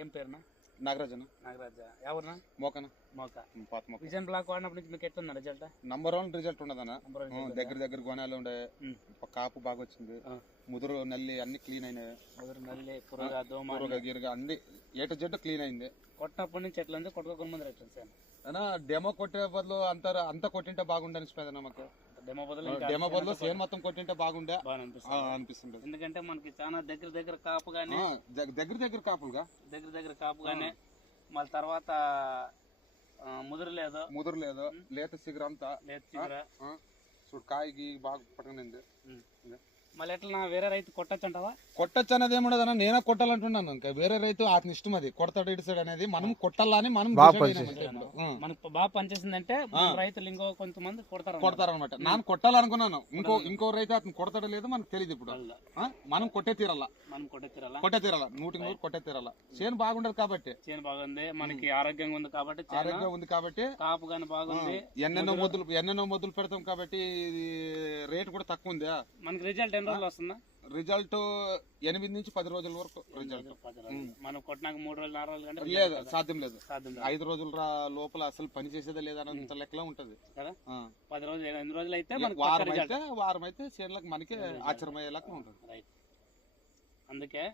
ఏం పేరునా? నాగరాజన. నాగరాజ. ఎవరినా? మోకన. మోక. పాత మోక. Vision black వాడినప్పటి నుంచి మీకు ఎట్లుందా రిజల్ట్? నంబర్ 1 రిజల్ట్ ఉండదన్న. దగ్గర గొనాలు ఉండే, కాపు బాగా వచ్చింది, ముదురు నల్లి అన్ని క్లీన్ అయినాయి. ముదురు నల్లి, పురుగు, దోమ, గిరుగా అన్ని ఏ టు జెడ్ క్లీన్ అయింది. కొట్టినప్పటి నుంచి ఎట్లా ఉంది? కొట్టుకోక ముందు ఎట్లా సార్? డెమో కొట్టే బదులు అంత కొట్టింటే బాగుండే అనిపిస్తుంది మాకు. డెమో బదులు సేన్ మొత్తం కొట్టింటే బాగుండే అనిపిస్తుంది. ఎందుకంటే మనకి చాలా దగ్గర కాపు గానీ, దగ్గర కాపులుగా దగ్గర కాపు గానీ, మళ్ళీ తర్వాత ముదురు లేదు, లేత సిగర అంతా చూడు, కాయకి బాగా పట్టనింది. మళ్ళీ ఎట్లా వేరే రైతు కొట్టచ్చు అంటావా? కొట్టచ్చు అనేది ఏముండదన్న, నేనే కొట్టాలంటున్నాను. ఇంకా వేరే రైతు అతని ఇష్టం, అది కొడతాడు ఇడిసాడు అనేది మనం కొట్టాలని మనం మనకు బాగా పనిచేసిందంటే రైతులు ఇంకో కొంతమంది కొడతారనమాట. నేను కొట్టాలనుకున్నాను, ఇంకో రైతు అతను కొడతాడో లేదో మనకు తెలియదు. ఇప్పుడు మనం కొట్టే తీరాల 100% కొట్టే తీరాల. చేను బాగుండదు కాబట్టి, చేను బాగుంది, మనకి ఆరోగ్యంగా ఉంది కాబట్టి కాపు గాని బాగుంది. ఎన్నెన్నో మొద్దులు పెడతాం కాబట్టి రేట్ కూడా తక్కువ ఉంది. మనకి రిజల్ట్ ఎన్ని రోజులు వస్తుందా? రిజల్ట్ 8 నుంచి 10 రోజుల వరకు రిజల్ట్. మనం కొట్టినాక 3 రోజులు 4 రోజులు అంటే లేదు, సాధ్యం లేదు. 5 రోజుల లోపల అసలు పని చేసేదే లేదన్నంత లెక్కలో ఉంటది కదా. 10 రోజులు 8 రోజులు అయితే వారం అయితే చేనులకు మనకి ఆశ్చర్యమయ్యేలాగా ఉంటుంది. అందుకే